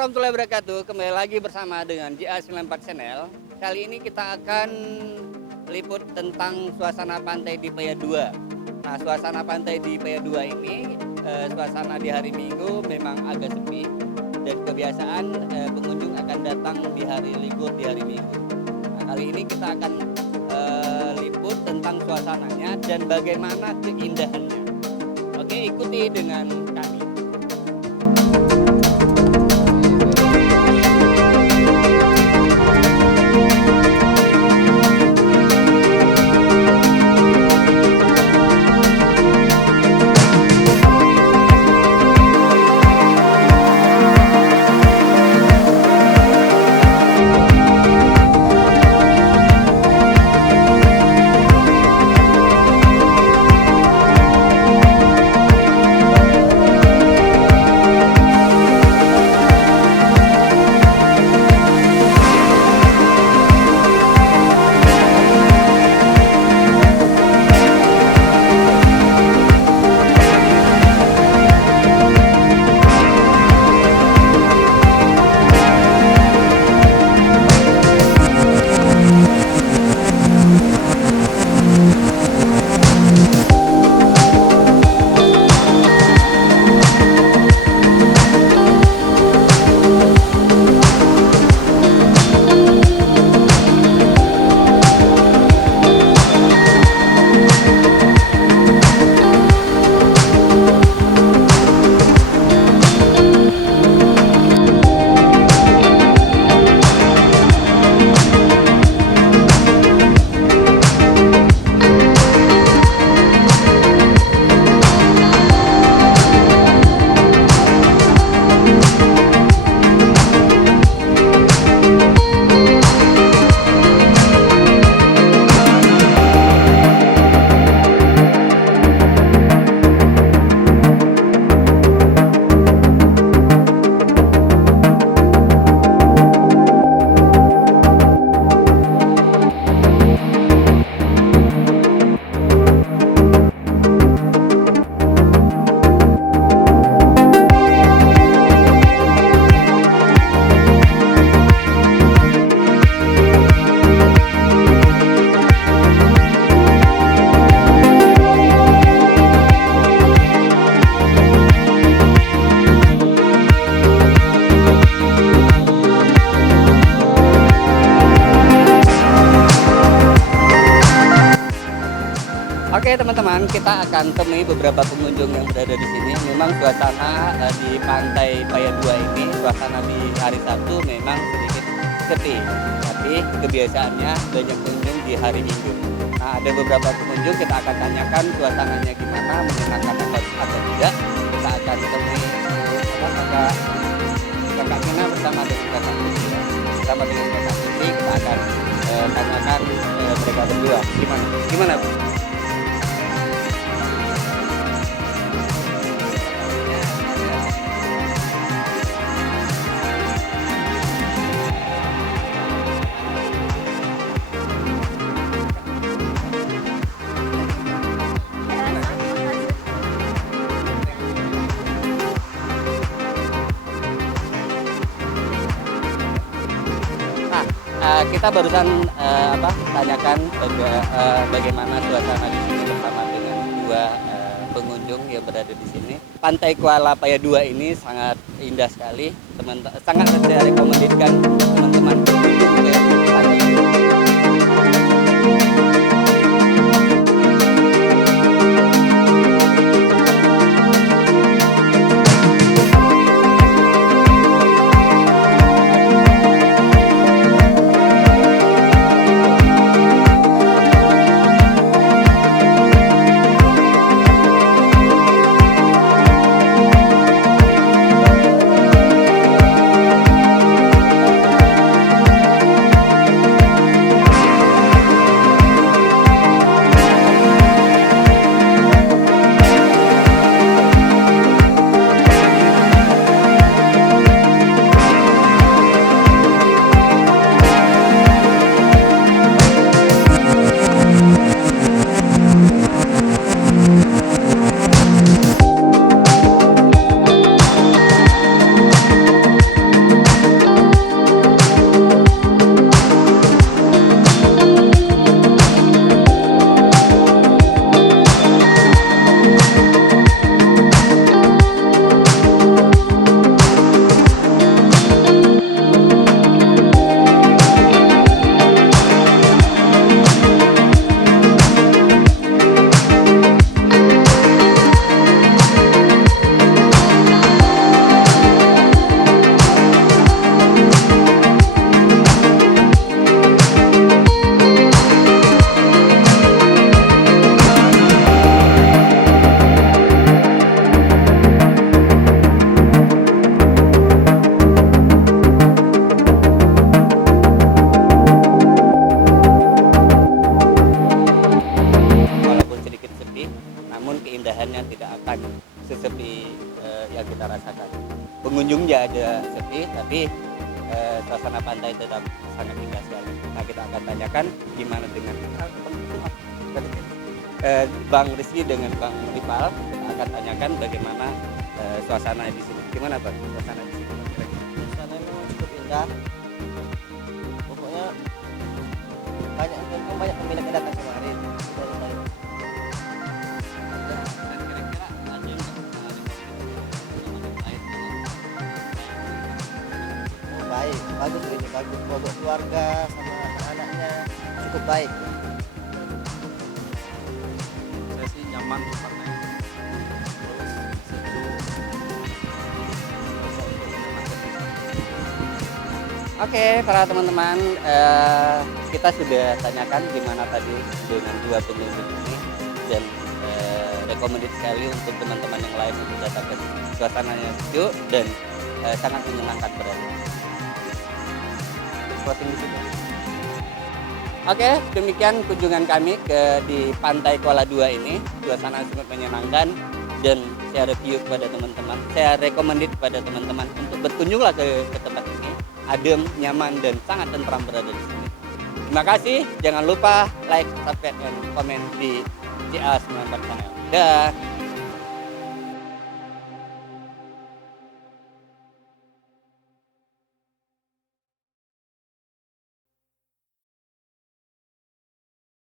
warahmatullahi wabarakatuh. Kembali lagi bersama dengan JA94 Channel. Kali ini kita akan liput tentang suasana pantai di Paya 2. Nah, suasana pantai di Paya 2 ini, suasana di hari Minggu memang agak sepi. Dan kebiasaan pengunjung akan datang di hari libur di hari Minggu. Nah, kali ini kita akan liput tentang suasananya dan bagaimana keindahannya. Oke, ikuti dengan kami. Oke teman-teman, kita akan temui beberapa pengunjung yang berada di sini. Memang suasana di pantai Paya 2 ini, suasana di hari Sabtu memang sedikit sepi. Tapi kebiasaannya banyak pengunjung di hari Minggu. Nah, ada beberapa pengunjung, kita akan tanyakan suasananya gimana, menyenangkan atau tidak. Kita akan temui kakak Kina bersama dengan kakak Susi. Bersama dengan kakak Susi, kita akan tanyakan mereka berdua. Gimana? Kita barusan tanyakan bagaimana suasana di sini bersama dengan dua pengunjung yang berada di sini. Pantai Kuala Paya 2 ini sangat indah sekali, sangat saya rekomendasikan teman-teman berkunjung ke pantai ini. sesepi yang kita rasakan. Pengunjungnya ada sepi, tapi suasana pantai tetap sangat indah sekali. Nah, kita akan tanyakan gimana dengan Bang Rizky dengan Bang Ripal. Kita akan tanyakan bagaimana suasana di sini. Gimana Bang suasana di sini? Suasana memang cukup indah. Pokoknya banyak peminat yang datang kemarin. Baik, bagus ini bagus buat keluarga sama anak-anaknya cukup baik. Saya sih nyaman tempatnya, terus sejuk. Oke, para teman-teman, kita sudah tanyakan gimana tadi dengan dua pengunjung ini dan recommended sekali untuk teman-teman yang lain untuk datang ke suasananya sejuk dan sangat menyenangkan berada. Closing di situ. Oke, demikian kunjungan kami di Pantai Kuala Dua ini. Suasana sangat menyenangkan dan saya review kepada teman-teman. Saya recommended kepada teman-teman untuk berkunjunglah ke tempat ini. Adem, nyaman, dan sangat tentram berada di sini. Terima kasih. Jangan lupa like, subscribe, dan komen di GA 94 Channel. Dah.